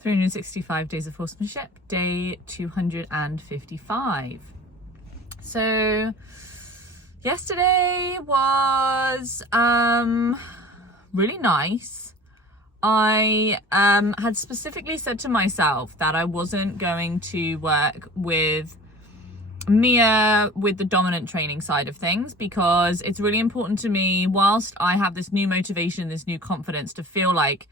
365 Days of Horsemanship, day 255. So yesterday was really nice. I had specifically said to myself that I wasn't going to work with Mia with the dominant training side of things, because it's really important to me, whilst I have this new motivation, this new confidence, to feel like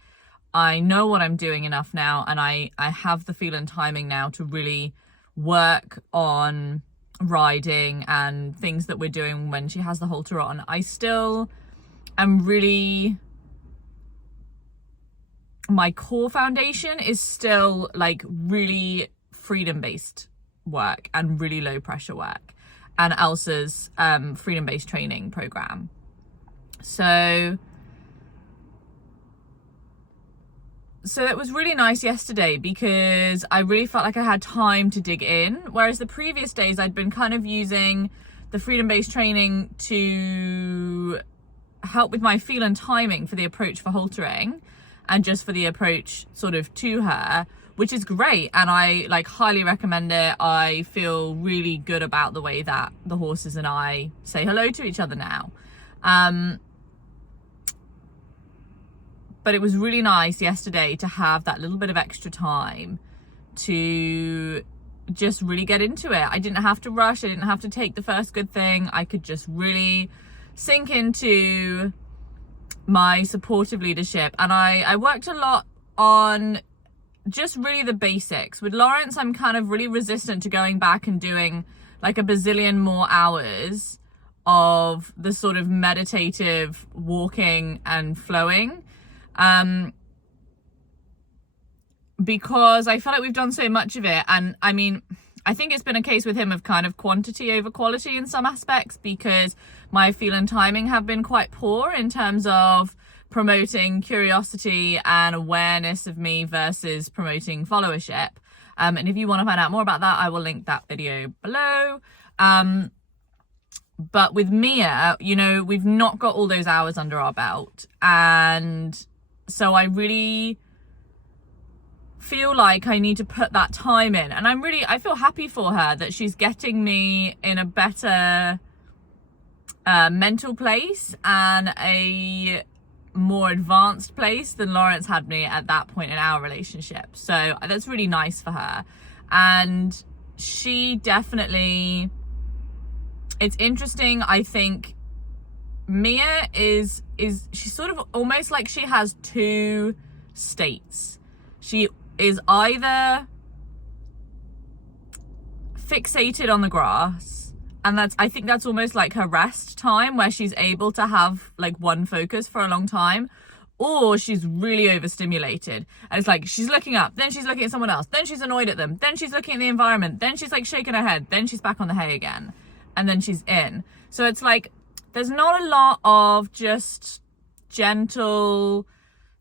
I know what I'm doing enough now, and I have the feel and timing now to really work on riding and things that we're doing when she has the halter on. I still am really, my core foundation is still like really freedom-based work and really low pressure work, and Elsa's freedom-based training program. So it was really nice yesterday because I really felt like I had time to dig in, whereas the previous days I'd been kind of using the freedom-based training to help with my feel and timing for the approach for haltering and just for the approach sort of to her, which is great, and I like highly recommend it. I feel really good about the way that the horses and I say hello to each other now. But it was really nice yesterday to have that little bit of extra time to just really get into it. I didn't have to rush. I didn't have to take the first good thing. I could just really sink into my supportive leadership. And I worked a lot on just really the basics. With Lawrence, I'm kind of really resistant to going back and doing like a bazillion more hours of the sort of meditative walking and flowing. Because I feel like we've done so much of it. And I mean, I think it's been a case with him of kind of quantity over quality in some aspects, because my feel and timing have been quite poor in terms of promoting curiosity and awareness of me versus promoting followership. And if you want to find out more about that, I will link that video below. But with Mia, you know, we've not got all those hours under our belt. And so I really feel like I need to put that time in. And I feel happy for her that she's getting me in a better mental place and a more advanced place than Lawrence had me at that point in our relationship. So that's really nice for her. And she definitely, it's interesting. I think Mia is she's sort of almost like she has two states. She is either fixated on the grass, and I think that's almost like her rest time, where she's able to have like one focus for a long time, or she's really overstimulated. And it's like she's looking up, then she's looking at someone else, then she's annoyed at them, then she's looking at the environment, then she's like shaking her head, then she's back on the hay again, and then she's in. So it's like there's not a lot of just gentle,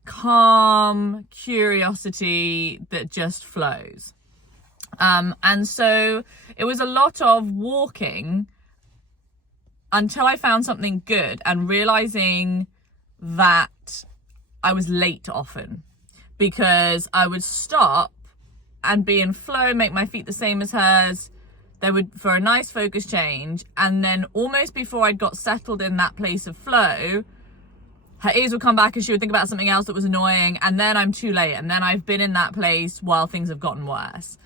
calm curiosity that just flows. And so it was a lot of walking until I found something good, and realizing that I was late often, because I would stop and be in flow, make my feet the same as hers. They would, for a nice focus change, and then almost before I'd got settled in that place of flow, her ears would come back and she would think about something else that was annoying, and then I'm too late, and then I've been in that place while things have gotten worse.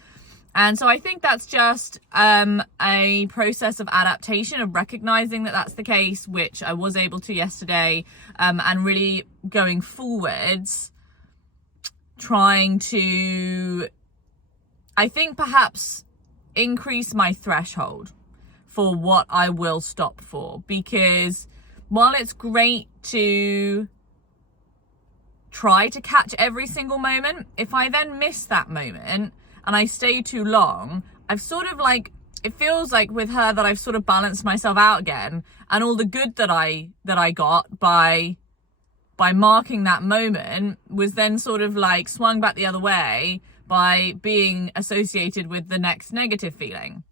And so I think that's just a process of adaptation, of recognizing that that's the case, which I was able to yesterday, and really going forwards, trying to, I think, perhaps increase my threshold for what I will stop for. Because while it's great to try to catch every single moment, if I then miss that moment and I stay too long, I've sort of like, it feels like with her that I've sort of balanced myself out again, and all the good that I got by marking that moment was then sort of like swung back the other way by being associated with the next negative feeling.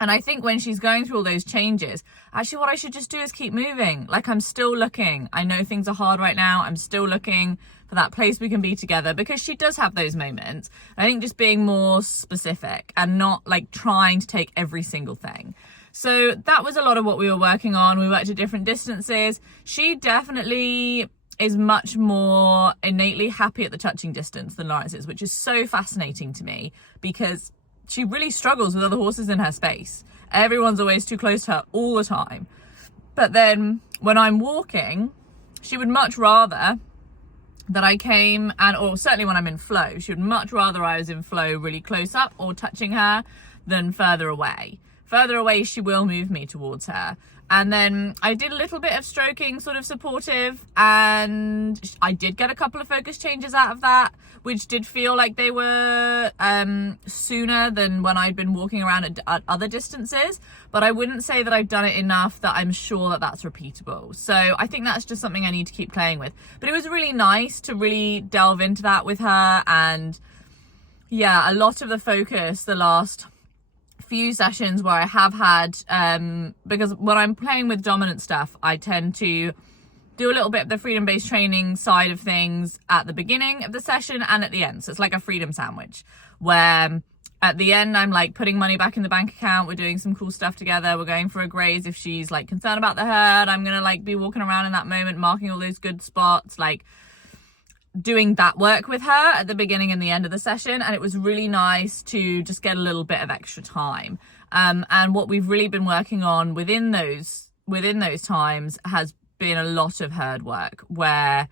And I think when she's going through all those changes, actually what I should just do is keep moving. Like, I'm still looking. I know things are hard right now. I'm still looking for that place we can be together, because she does have those moments. I think just being more specific and not like trying to take every single thing. So that was a lot of what we were working on. We worked at different distances. She definitely is much more innately happy at the touching distance than Lawrence is, which is so fascinating to me, because she really struggles with other horses in her space. Everyone's always too close to her all the time. But then when I'm walking, she would much rather that I came or certainly when I'm in flow, she would much rather I was in flow really close up or touching her than further away. Further away, she will move me towards her. And then I did a little bit of stroking, sort of supportive, and I did get a couple of focus changes out of that, which did feel like they were sooner than when I'd been walking around at other distances. But I wouldn't say that I've done it enough that I'm sure that that's repeatable. So I think that's just something I need to keep playing with. But it was really nice to really delve into that with her. And yeah, a lot of the focus the last few sessions where I have had, because when I'm playing with dominant stuff, I tend to do a little bit of the freedom-based training side of things at the beginning of the session and at the end. So it's like a freedom sandwich, where at the end I'm like putting money back in the bank account, we're doing some cool stuff together, we're going for a graze if she's like concerned about the herd, I'm gonna like be walking around in that moment, marking all those good spots, like doing that work with her at the beginning and the end of the session. And it was really nice to just get a little bit of extra time. And what we've really been working on within those times has been a lot of herd work, where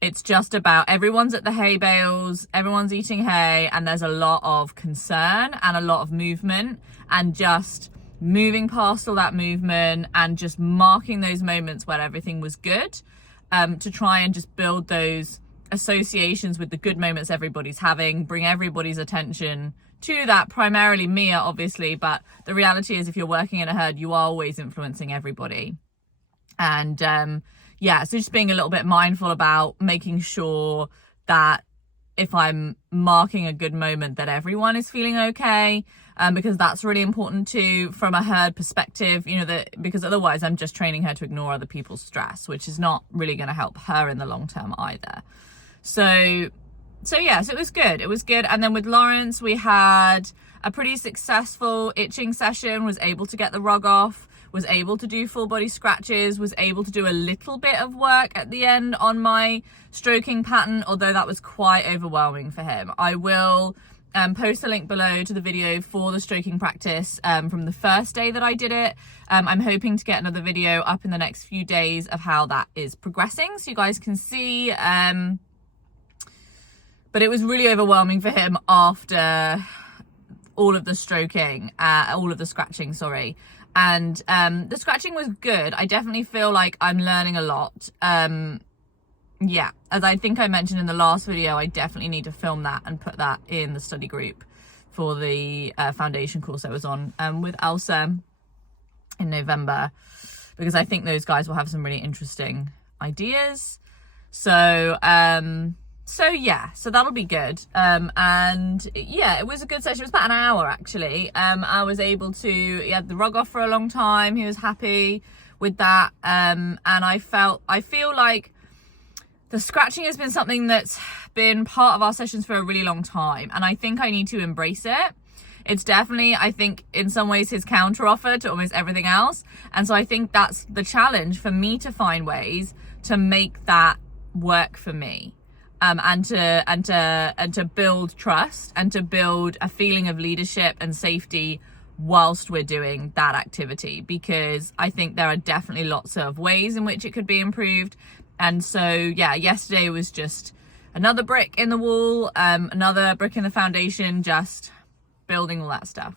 it's just about everyone's at the hay bales, everyone's eating hay, and there's a lot of concern and a lot of movement, and just moving past all that movement and just marking those moments where everything was good, to try and just build those associations with the good moments everybody's having, bring everybody's attention to that, primarily Mia obviously, but the reality is if you're working in a herd, you are always influencing everybody. And yeah, so just being a little bit mindful about making sure that if I'm marking a good moment, that everyone is feeling okay, because that's really important too from a herd perspective, you know, that because otherwise I'm just training her to ignore other people's stress, which is not really going to help her in the long term either. So yeah, so it was good. And then with Lawrence, we had a pretty successful itching session, was able to get the rug off, was able to do full body scratches, was able to do a little bit of work at the end on my stroking pattern, although that was quite overwhelming for him. I will post a link below to the video for the stroking practice from the first day that I did it. I'm hoping to get another video up in the next few days of how that is progressing, so you guys can see. But it was really overwhelming for him after all of the stroking, all of the scratching, sorry. And the scratching was good. I definitely feel like I'm learning a lot. Yeah, as I think I mentioned in the last video, I definitely need to film that and put that in the study group for the foundation course I was on with Elsa in November, because I think those guys will have some really interesting ideas. So yeah, so that'll be good. And yeah, it was a good session. It was about an hour actually. I was able to, he had the rug off for a long time. He was happy with that. And I feel like the scratching has been something that's been part of our sessions for a really long time. And I think I need to embrace it. It's definitely, I think, in some ways his counter offer to almost everything else. And so I think that's the challenge for me, to find ways to make that work for me. And to build trust and to build a feeling of leadership and safety whilst we're doing that activity, because I think there are definitely lots of ways in which it could be improved. And so yeah, yesterday was just another brick in the wall, another brick in the foundation, just building all that stuff.